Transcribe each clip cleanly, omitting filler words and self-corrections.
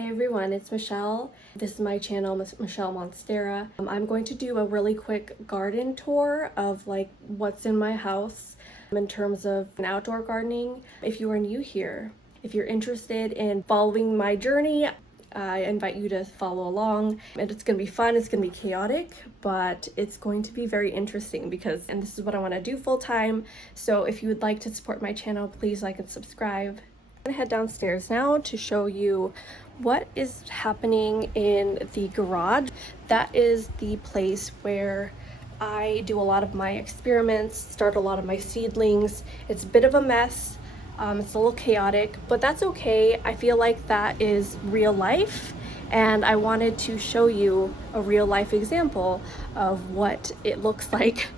Hey everyone, it's Michelle. This is my channel, Michelle Monstera. I'm going to do a really quick garden tour of like what's in my house in terms of an outdoor gardening. If you are new here, if you're interested in following my journey, I invite you to follow along. And it's going to be fun, it's going to be chaotic, but it's going to be very interesting and this is what I want to do full time. So if you would like to support my channel, please like and subscribe. I'm gonna head downstairs now to show you what is happening in the garage. That is the place where I do a lot of my experiments, start a lot of my seedlings. It's a bit of a mess, it's a little chaotic, but that's okay. I feel like that is real life, and I wanted to show you a real life example of what it looks like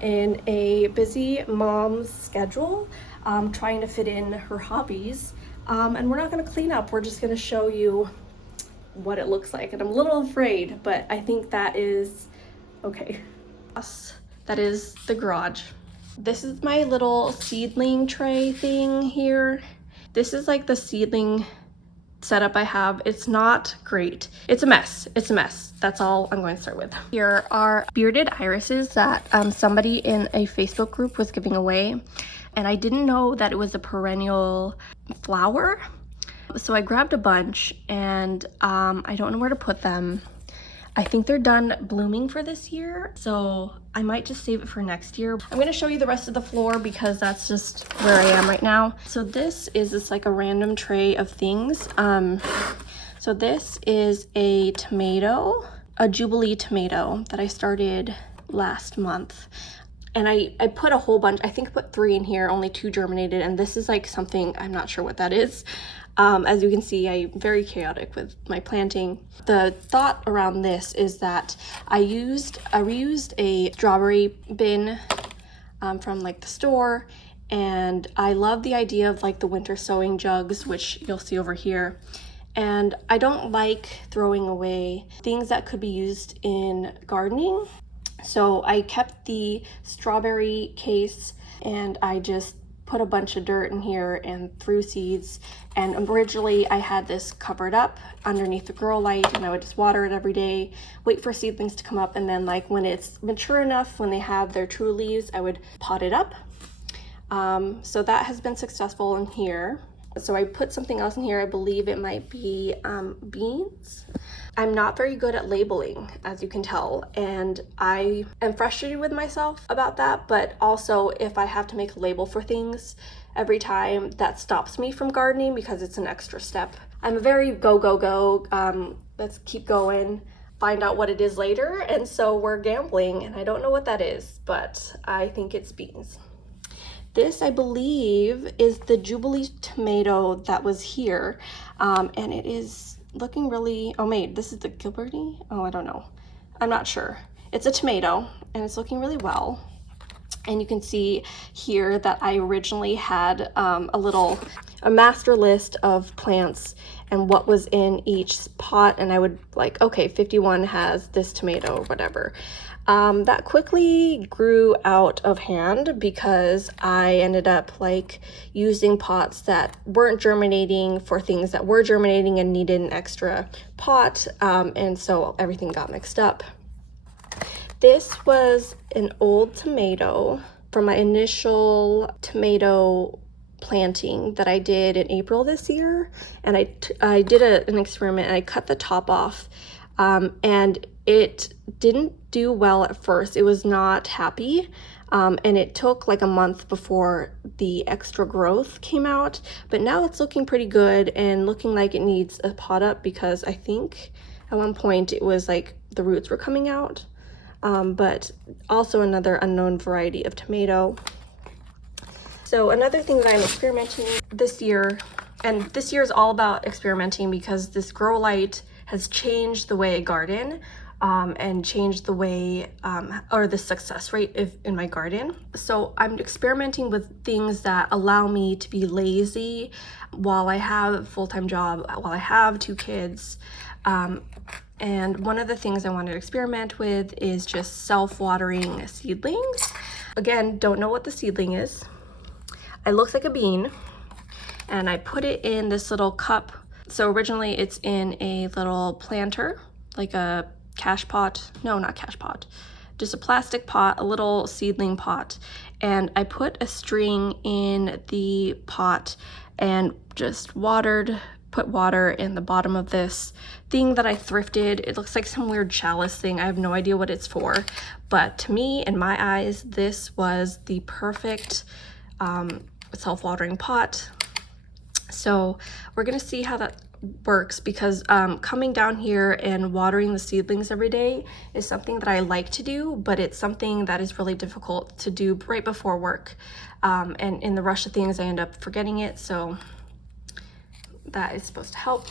in a busy mom's schedule, trying to fit in her hobbies. And we're not going to clean up, we're just going to show you what it looks like. And I'm a little afraid, but I think that is okay. That is the garage. This is my little seedling tray thing here. This is like the seedling setup I have. It's not great. It's a mess. It's a mess. That's all I'm going to start with. Here are bearded irises that somebody in a Facebook group was giving away, and I didn't know that it was a perennial flower. So I grabbed a bunch, and I don't know where to put them. I think they're done blooming for this year, so I might just save it for next year. I'm going to show you the rest of the floor because that's just where I am right now. So this is just like a random tray of things. So this is a tomato, a Jubilee tomato that I started last month. And I put a whole bunch, I think I put 3 in here, only 2 germinated, and this is like something, I'm not sure what that is. As you can see, I'm very chaotic with my planting. The thought around this is that I reused a strawberry bin from like the store, and I love the idea of like the winter sowing jugs, which you'll see over here. And I don't like throwing away things that could be used in gardening. So I kept the strawberry case, and I just put a bunch of dirt in here and threw seeds. And originally I had this covered up underneath the grow light, and I would just water it every day, wait for seedlings to come up, and then like when it's mature enough, when they have their true leaves, I would pot it up. So that has been successful in here. So I put something else in here. I believe it might be beans. I'm not very good at labeling, as you can tell, and I am frustrated with myself about that, but also if I have to make a label for things every time, that stops me from gardening because it's an extra step. I'm a very go, let's keep going, find out what it is later, and so we're gambling, and I don't know what that is, but I think it's beans. This, I believe, is the Jubilee tomato that was here, and it is looking really, this is the Gilberty? Oh, I don't know. I'm not sure. It's a tomato, and it's looking really well. And you can see here that I originally had a master list of plants and what was in each pot, and I would like, okay, 51 has this tomato or whatever. That quickly grew out of hand because I ended up like using pots that weren't germinating for things that were germinating and needed an extra pot, and so everything got mixed up. This was an old tomato from my initial tomato planting that I did in April this year, and I did an experiment, and I cut the top off, and it didn't do well at first. It was not happy, and it took like a month before the extra growth came out, but now it's looking pretty good and looking like it needs a pot up because I think at one point it was like the roots were coming out, but also another unknown variety of tomato. So another thing that I'm experimenting this year, and this year is all about experimenting because this grow light has changed the way I garden, and changed the way or the success rate in my garden. So I'm experimenting with things that allow me to be lazy while I have a full-time job, while I have 2 kids. And one of the things I wanted to experiment with is just self-watering seedlings. Again, don't know what the seedling is. It looks like a bean, and I put it in this little cup So originally it's in a little planter, like a cash pot. No, not cash pot. Just a plastic pot, a little seedling pot. And I put a string in the pot and just put water in the bottom of this thing that I thrifted. It looks like some weird chalice thing. I have no idea what it's for. But to me, in my eyes, this was the perfect self-watering pot. So we're gonna see how that works, because coming down here and watering the seedlings every day is something that I like to do, but it's something that is really difficult to do right before work. And in the rush of things, I end up forgetting it, so that is supposed to help.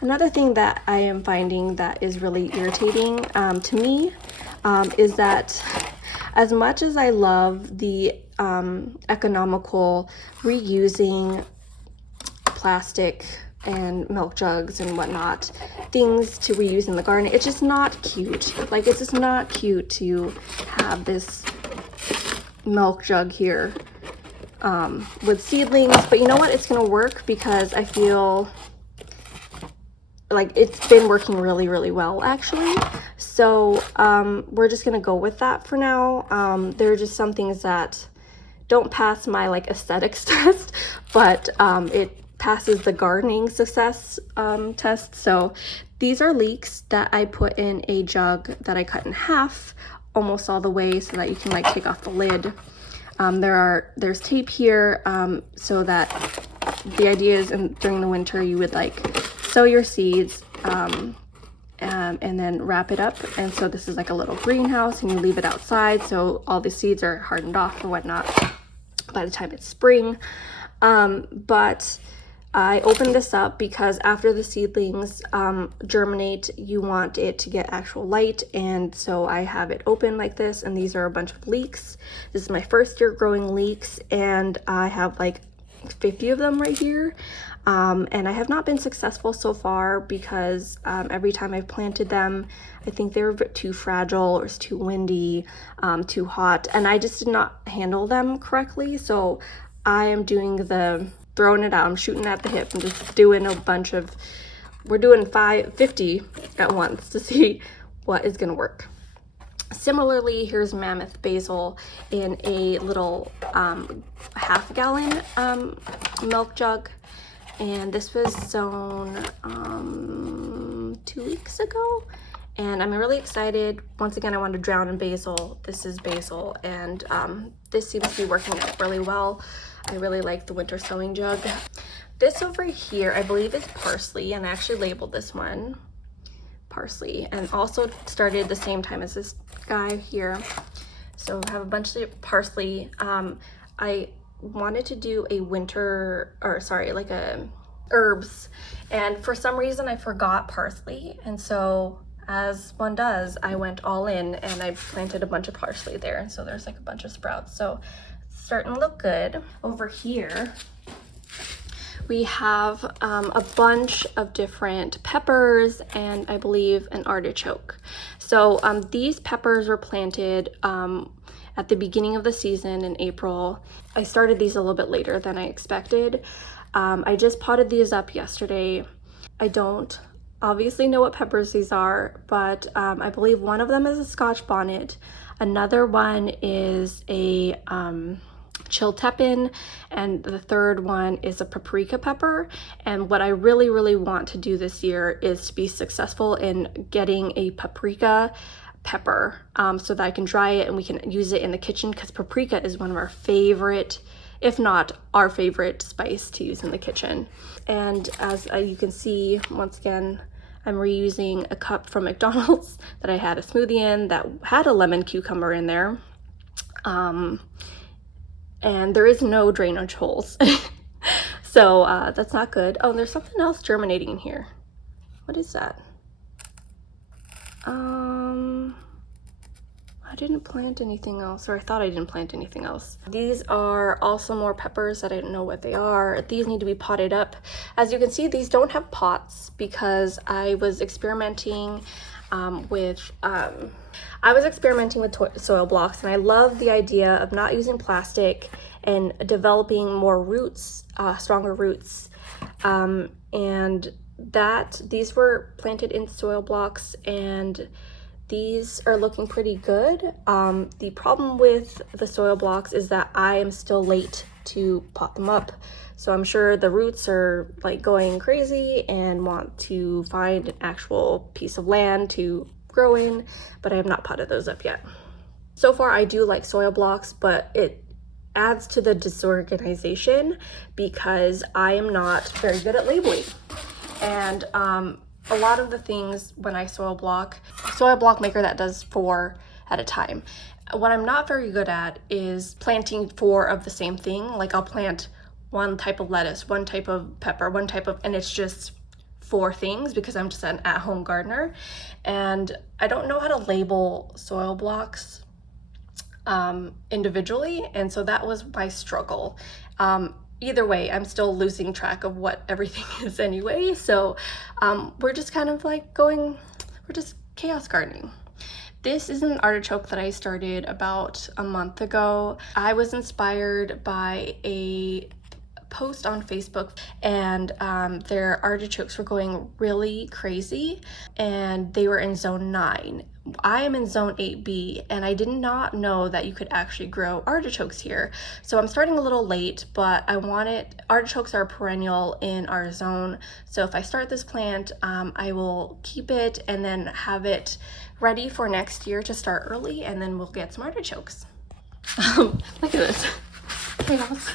Another thing that I am finding that is really irritating to me is that as much as I love the economical reusing plastic and milk jugs and whatnot, things to reuse in the garden, it's just not cute. Like, it's just not cute to have this milk jug here with seedlings. But you know what, it's gonna work because I feel like it's been working really, really well actually. So we're just gonna go with that for now. There are just some things that don't pass my like aesthetics test, but it passes the gardening success test. So these are leeks that I put in a jug that I cut in half almost all the way so that you can like take off the lid. There's tape here so that the idea is during the winter you would like sow your seeds and then wrap it up. And so this is like a little greenhouse and you leave it outside so all the seeds are hardened off or whatnot by the time it's spring. But I opened this up because after the seedlings germinate, you want it to get actual light, and so I have it open like this, and these are a bunch of leeks. This is my first year growing leeks, and I have like 50 of them right here, and I have not been successful so far because every time I've planted them, I think they were a bit too fragile, or it's too windy, too hot, and I just did not handle them correctly. So I am doing the throwing it out. I'm shooting at the hip. I'm just doing a bunch of, we're doing 50 at once to see what is gonna work. Similarly, here's mammoth basil in a little half-gallon milk jug, and this was sown 2 weeks ago, and I'm really excited. Once again, I wanted to drown in basil. This is basil, and this seems to be working out really well. I really like the winter sowing jug. This over here, I believe is parsley, and I actually labeled this one parsley, and also started the same time as this guy here. So I have a bunch of parsley. I wanted to do a winter, or sorry, like a herbs, and for some reason I forgot parsley, and so as one does, I went all in and I planted a bunch of parsley there, and so there's like a bunch of sprouts. So starting to look good. Over here we have a bunch of different peppers and I believe an artichoke. So these peppers were planted at the beginning of the season in April. I started these a little bit later than I expected. I just potted these up yesterday. I don't obviously know what peppers these are, but I believe one of them is a Scotch bonnet. Another one is a chiltepin, and the third one is a paprika pepper. And what I really, really want to do this year is to be successful in getting a paprika pepper so that I can dry it and we can use it in the kitchen, because paprika is one of our favorite, if not our favorite, spice to use in the kitchen. And as you can see, once again, I'm reusing a cup from McDonald's that I had a smoothie in that had a lemon cucumber in there. And there is no drainage holes. So that's not good. Oh, there's something else germinating in here. What is that? I didn't plant anything else, or I thought I didn't plant anything else. These are also more peppers that I don't know what they are. These need to be potted up. As you can see, these don't have pots because I was experimenting with soil blocks, and I love the idea of not using plastic and developing more roots, stronger roots And these were planted in soil blocks, and these are looking pretty good. The problem with the soil blocks is that I am still late to pot them up. So I'm sure the roots are like going crazy and want to find an actual piece of land to grow in, but I have not potted those up yet. So far I do like soil blocks, but it adds to the disorganization because I am not very good at labeling. And a lot of the things when I soil block maker that does 4 at a time. What I'm not very good at is planting 4 of the same thing. Like I'll plant one type of lettuce, one type of pepper, and it's just 4 things because I'm just an at-home gardener. And I don't know how to label soil blocks individually, and so that was my struggle. Either way, I'm still losing track of what everything is anyway, so we're just kind of like we're just chaos gardening. This is an artichoke that I started about a month ago. I was inspired by a post on Facebook, and their artichokes were going really crazy, and they were in zone 9. I am in zone 8B, and I did not know that you could actually grow artichokes here. So I'm starting a little late, but artichokes are perennial in our zone. So if I start this plant, I will keep it and then have it ready for next year to start early, and then we'll get some artichokes. Look at this. Chaos.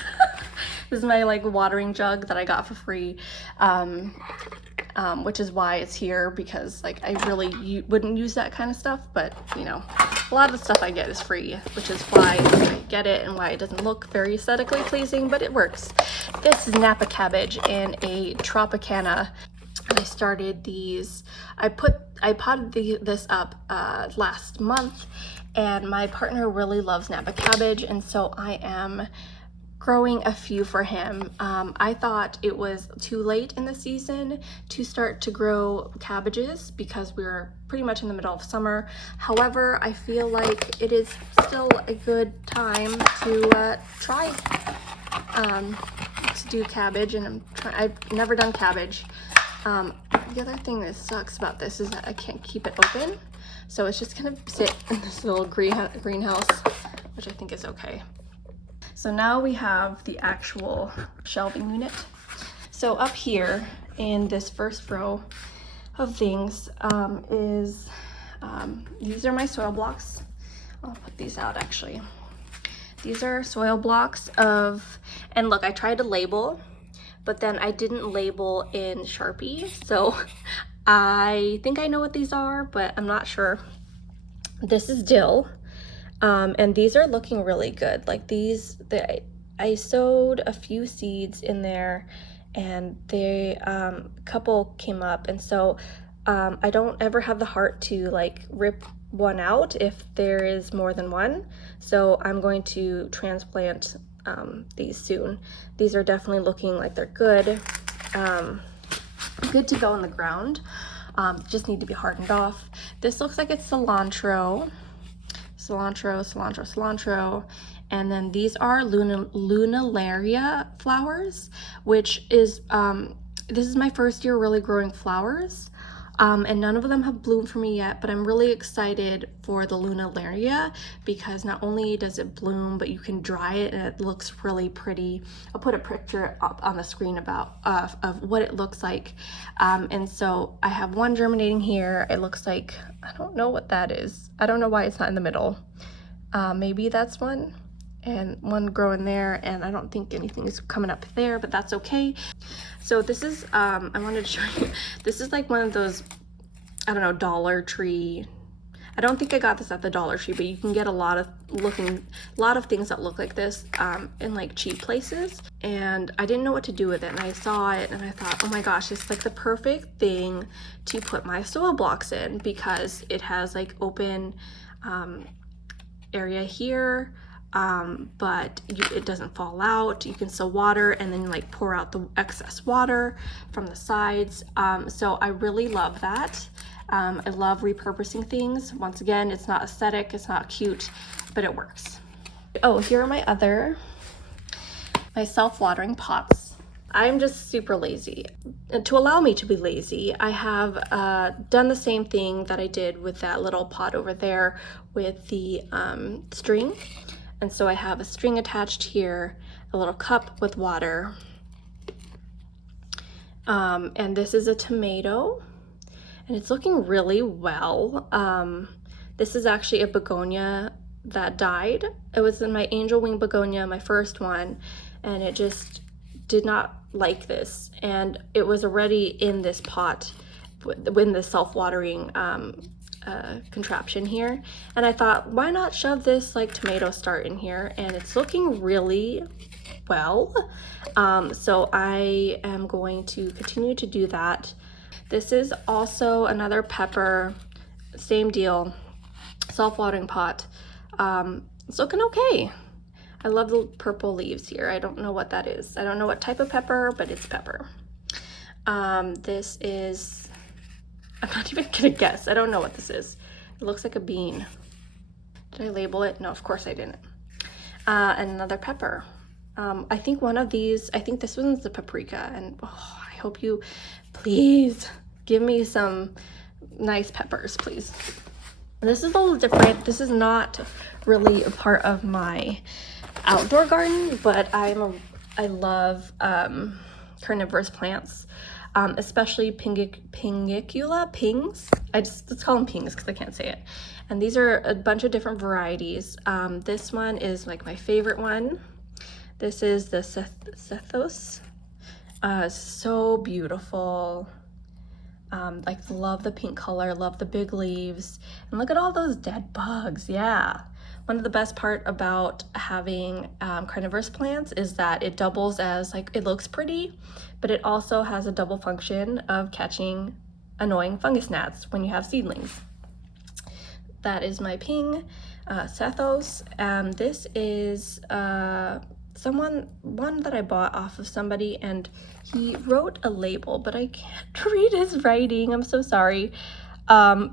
This is my like watering jug that I got for free, which is why it's here, because like I really wouldn't use that kind of stuff, but you know, a lot of the stuff I get is free, which is why I get it and why it doesn't look very aesthetically pleasing, but it works. This is Napa cabbage in a Tropicana. I started these, I potted this up last month, and my partner really loves Napa cabbage, and so I am growing a few for him. I thought it was too late in the season to start to grow cabbages because we're pretty much in the middle of summer. However, I feel like it is still a good time to try to do cabbage, and I've never done cabbage. The other thing that sucks about this is that I can't keep it open, so it's just gonna sit in this little greenhouse, which I think is okay. So now we have the actual shelving unit. So up here in this first row of things these are my soil blocks. I'll put these out actually. These are soil blocks and look, I tried to label, but then I didn't label in Sharpie. So I think I know what these are, but I'm not sure. This is dill. And these are looking really good. Like I sowed a few seeds in there, and a couple came up, and so I don't ever have the heart to like rip one out if there is more than one. So I'm going to transplant these soon. These are definitely looking like they're good, good to go in the ground. Just need to be hardened off. This looks like it's cilantro. Cilantro, and then these are Lunalaria flowers, which is this is my first year really growing flowers, and none of them have bloomed for me yet, but I'm really excited for the Lunalaria because not only does it bloom, but you can dry it and it looks really pretty. I'll put a picture up on the screen of what it looks like. And so I have one germinating here. It looks like, I don't know what that is. I don't know why it's not in the middle. Maybe that's one, and one growing there, and I don't think anything's coming up there, but that's okay. So this is, I wanted to show you, this is like one of those, I don't know, Dollar Tree. I don't think I got this at the Dollar Tree, but you can get a lot of things that look like this in like cheap places. And I didn't know what to do with it, and I saw it and I thought, oh my gosh, it's like the perfect thing to put my soil blocks in because it has like open area here, but it doesn't fall out. You can still water and then like pour out the excess water from the sides. So I really love that. I love repurposing things. Once again, it's not aesthetic, it's not cute, but it works. Oh, here are my self-watering pots. I'm just super lazy. And to allow me to be lazy, I have done the same thing that I did with that little pot over there with the string. And so I have a string attached here, a little cup with water. And this is a tomato, and it's looking really well. This is actually a begonia that died. It was in my angel wing begonia, my first one, and it just did not like this, and it was already in this pot in the self-watering contraption here, and I thought, why not shove this like tomato start in here, and it's looking really well. So I am going to continue to do that. This is also another pepper, same deal, self-watering pot. It's looking okay. I love the purple leaves here. I don't know what that is. I don't know what type of pepper, but it's pepper. This is, I'm not even gonna guess. I don't know what this is. It looks like a bean. Did I label it? No, of course I didn't. And another pepper. I think one of these, I think this one's the paprika, and oh, I hope you, please give me some nice peppers, please. This is a little different. This is not really a part of my outdoor garden, but I love carnivorous plants, especially pingicula, pings. Let's call them pings because I can't say it. And these are a bunch of different varieties. This one is like my favorite one. This is the sethos. So beautiful. Like, love the pink color, love the big leaves, and look at all those dead bugs. Yeah, one of the best part about having carnivorous plants is that it doubles as, like, it looks pretty, but it also has a double function of catching annoying fungus gnats when you have seedlings. That is my ping sethos. This is one that I bought off of somebody, and he wrote a label, but I can't read his writing. I'm so sorry. Wow.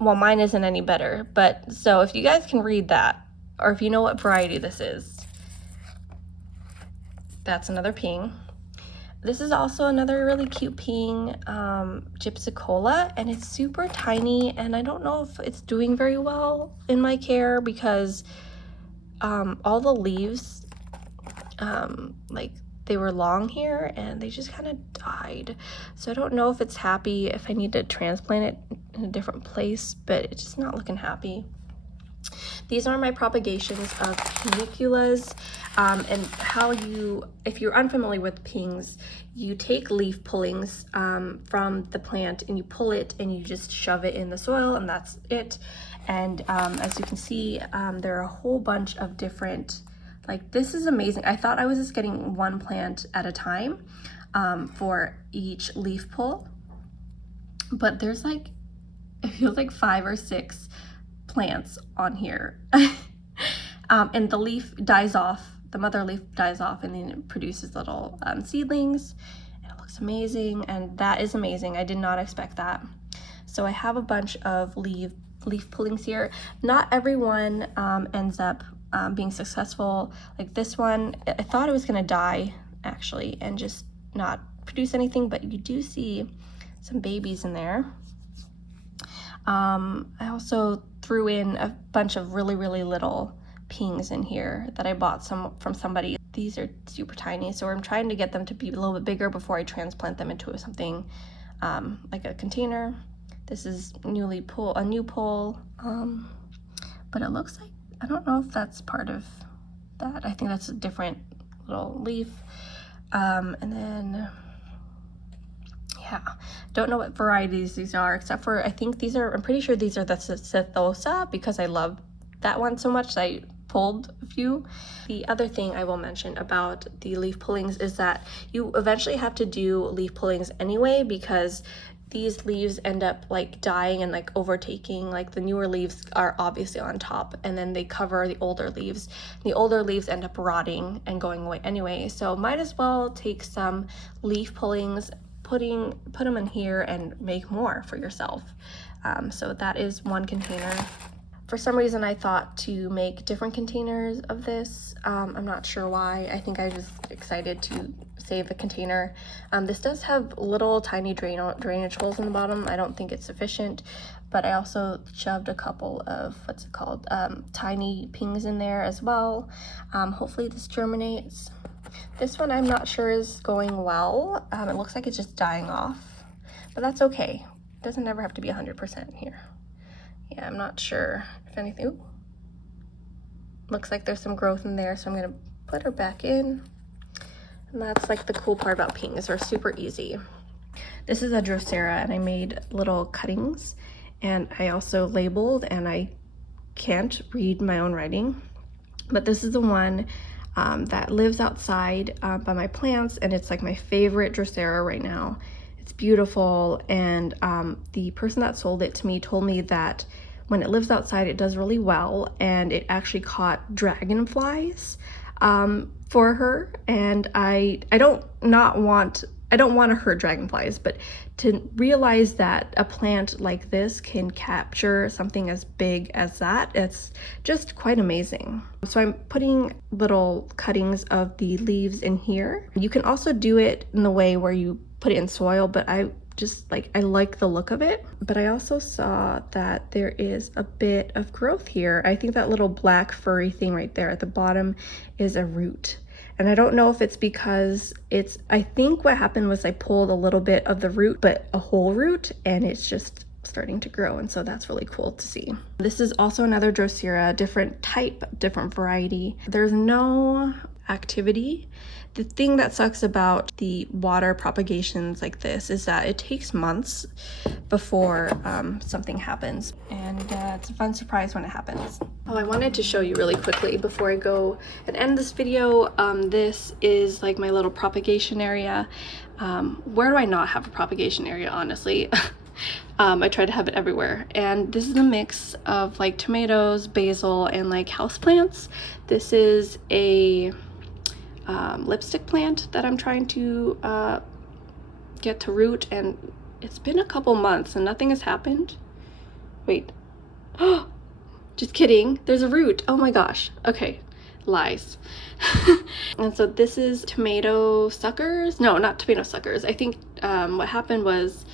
Well, mine isn't any better, but so if you guys can read that, or if you know what variety this is, that's another ping. This is also another really cute ping, gypsicola, and it's super tiny, and I don't know if it's doing very well in my care because all the leaves, like, they were long here and they just kind of died. So I don't know if it's happy, if I need to transplant it in a different place, but it's just not looking happy. These are my propagations of piniculas, and how you, if you're unfamiliar with pings, you take leaf pullings from the plant and you pull it and you just shove it in the soil, and that's it. And as you can see, there are a whole bunch of different, like, this is amazing. I thought I was just getting one plant at a time for each leaf pull, but there's like, it feels like 5 or 6 plants on here. And the leaf dies off, the mother leaf dies off, and then it produces little seedlings, and it looks amazing, and that is amazing. I did not expect that. So I have a bunch of leaf pullings here. Not everyone ends up being successful. Like this one, I thought it was gonna die actually and just not produce anything, but you do see some babies in there. I also threw in a bunch of really little pings in here that I bought from somebody. These are super tiny, so I'm trying to get them to be a little bit bigger before I transplant them into something like a container. This is a new pull, but it looks like, I don't know if that's part of that. I think that's a different little leaf. And then, yeah, don't know what varieties these are, except for I think these are, I'm pretty sure these are the sethosa, because I love that one so much that I pulled a few. The other thing I will mention about the leaf pullings is that you eventually have to do leaf pullings anyway, because these leaves end up like dying and like overtaking, like the newer leaves are obviously on top and then they cover the older leaves. The older leaves end up rotting and going away anyway, so might as well take some leaf pullings, put them in here and make more for yourself. So that is one container. For some reason I thought to make different containers of this. I'm not sure why. I think I was excited to save a container. This does have little tiny drainage holes in the bottom. I don't think it's sufficient, but I also shoved a couple of, what's it called, tiny pings in there as well. Hopefully this germinates. This one I'm not sure is going well. It looks like it's just dying off, but that's okay. It doesn't ever have to be 100% here. Yeah, I'm not sure if anything. Ooh. Looks like there's some growth in there, so I'm gonna put her back in. And that's like the cool part about pings, they're super easy. This is a drosera, and I made little cuttings, and I also labeled, and I can't read my own writing, but this is the one that lives outside by my plants, and it's like my favorite drosera right now. It's beautiful, and the person that sold it to me told me that when it lives outside it does really well, and it actually caught dragonflies for her, and I don't want to hurt dragonflies, but to realize that a plant like this can capture something as big as that, it's just quite amazing. So I'm putting little cuttings of the leaves in here. You can also do it in the way where you put it in soil, but I like the look of it. But I also saw that there is a bit of growth here. I think that little black furry thing right there at the bottom is a root. And I don't know if it's because I think what happened was I pulled a little bit of the root, but a whole root, and it's just starting to grow, and so that's really cool to see. This is also another drosera, different type, different variety. There's no activity. The thing that sucks about the water propagations like this is that it takes months before something happens, and it's a fun surprise when it happens. Oh, I wanted to show you really quickly before I go and end this video. This is like my little propagation area. Where do I not have a propagation area, honestly? I try to have it everywhere, and this is a mix of like tomatoes, basil, and like houseplants. This is a lipstick plant that I'm trying to get to root, and it's been a couple months and nothing has happened. Wait, just kidding, there's a root. Oh my gosh, okay, lies. And so this is tomato suckers. No, not tomato suckers. I think what happened was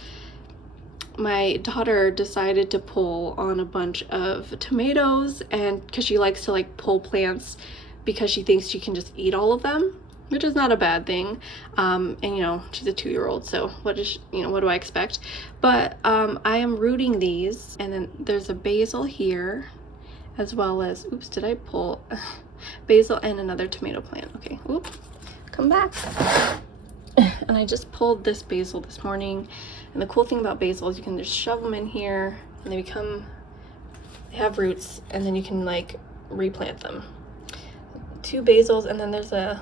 my daughter decided to pull on a bunch of tomatoes, and because she likes to like pull plants because she thinks she can just eat all of them, which is not a bad thing. And you know, she's a 2-year-old, so what do I expect? But I am rooting these, and then there's a basil here, as well as, oops, did I pull basil and another tomato plant? Okay, oop, come back. And I just pulled this basil this morning, and the cool thing about basil is you can just shove them in here, and they have roots, and then you can like replant them. 2 basils, and then there's a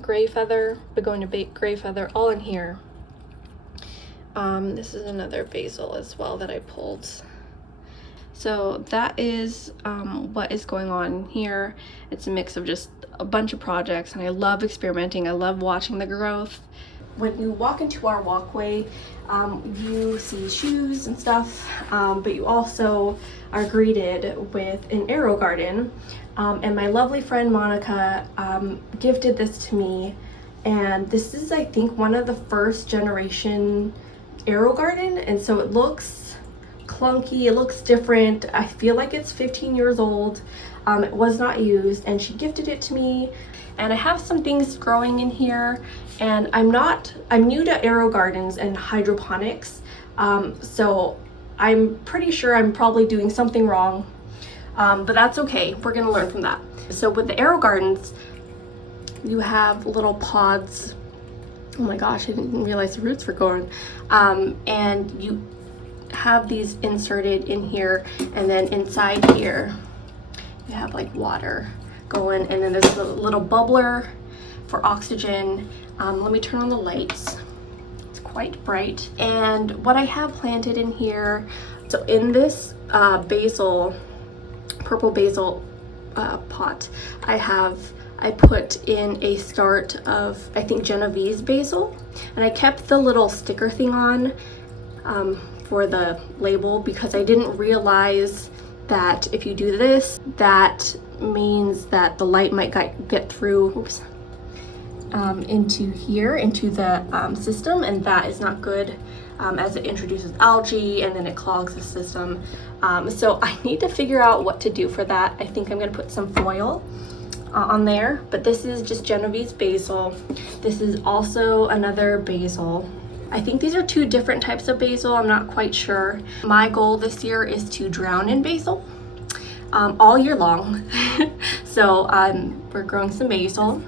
gray feather, begonia gray feather, all in here. This is another basil as well that I pulled. So that is what is going on here. It's a mix of just a bunch of projects, and I love experimenting. I love watching the growth. When you walk into our walkway, you see shoes and stuff, but you also are greeted with an AeroGarden. And my lovely friend Monica gifted this to me, and this is, I think, one of the first generation AeroGarden, and so it looks clunky, it looks different. I feel like it's 15 years old. It was not used, and she gifted it to me. And I have some things growing in here, and I'm new to AeroGardens and hydroponics, so I'm pretty sure I'm probably doing something wrong, but that's okay. We're gonna learn from that. So with the AeroGardens, you have little pods. Oh my gosh, I didn't realize the roots were going. And you have these inserted in here, and then inside here you have like water going, and then there's a little bubbler for oxygen. Let me turn on the lights. It's quite bright. And what I have planted in here, so in this purple basil pot, I put in a start of, I think, Genovese basil, and I kept the little sticker thing on for the label because I didn't realize that if you do this, that means that the light might get through into here, into the system, and that is not good as it introduces algae and then it clogs the system. So I need to figure out what to do for that. I think I'm gonna put some foil on there, but this is just Genovese basil. This is also another basil. I think these are two different types of basil, I'm not quite sure. My goal this year is to drown in basil all year long. So we're growing some basil.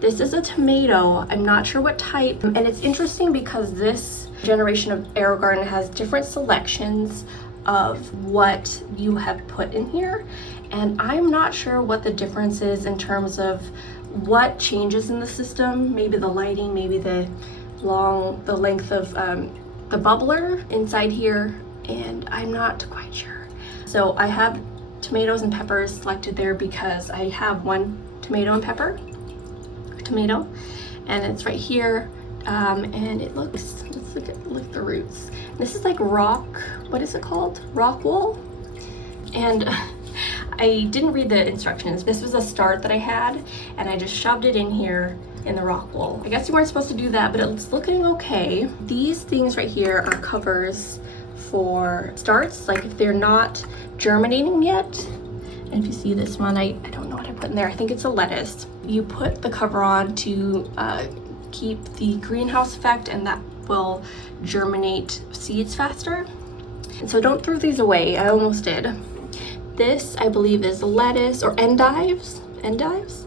This is a tomato, I'm not sure what type, and it's interesting because this generation of AeroGarden has different selections of what you have put in here, and I'm not sure what the difference is in terms of what changes in the system, maybe the lighting, maybe the length of the bubbler inside here, and I'm not quite sure. So I have tomatoes and peppers selected there because I have one tomato and pepper, and it's right here, and it looks, let's look at the roots. This is like rock, what is it called? Rock wool. And I didn't read the instructions. This was a start that I had, and I just shoved it in here in the rock wool. I guess you weren't supposed to do that, but it's looking okay. These things right here are covers for starts, like if they're not germinating yet. And if you see this one, I don't know what I put in there. I think it's a lettuce. You put the cover on to keep the greenhouse effect, and that will germinate seeds faster. And so don't throw these away. I almost did. This, I believe, is lettuce or endives, lettuce,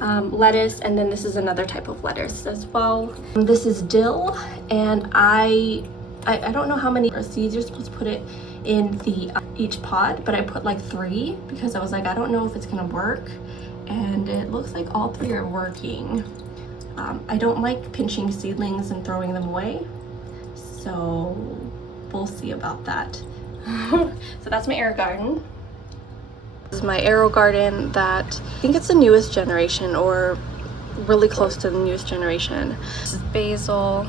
and then this is another type of lettuce as well. This is dill, and I don't know how many seeds you're supposed to put it in the each pod, but I put like 3 because I was like, I don't know if it's gonna work, and it looks like all 3 are working. I don't like pinching seedlings and throwing them away, so we'll see about that. So that's my AeroGarden. This is my AeroGarden that I think it's the newest generation, or really close to the newest generation. This is basil,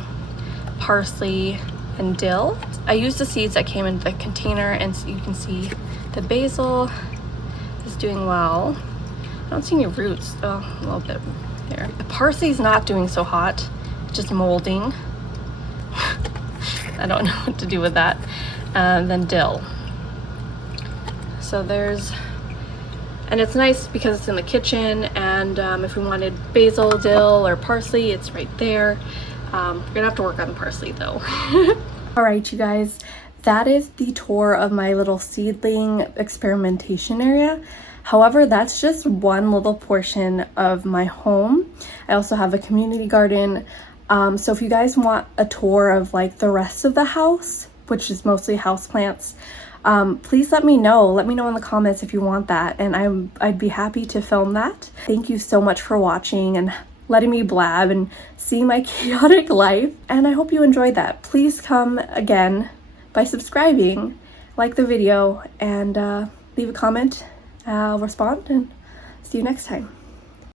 parsley, and dill. I used the seeds that came in the container, and so you can see the basil is doing well. I don't see any roots. Oh, a little bit there. The parsley's not doing so hot, it's just molding. I don't know what to do with that. Then dill. So there's, and it's nice because it's in the kitchen, and if we wanted basil, dill, or parsley, it's right there. We're gonna have to work on the parsley though. All right, you guys, that is the tour of my little seedling experimentation area. However, that's just one little portion of my home. I also have a community garden. So if you guys want a tour of like the rest of the house, which is mostly houseplants, please let me know. Let me know in the comments if you want that, and I'd be happy to film that. Thank you so much for watching and letting me blab and see my chaotic life, and I hope you enjoyed that. Please come again by subscribing, like the video, and leave a comment. I'll respond, and see you next time.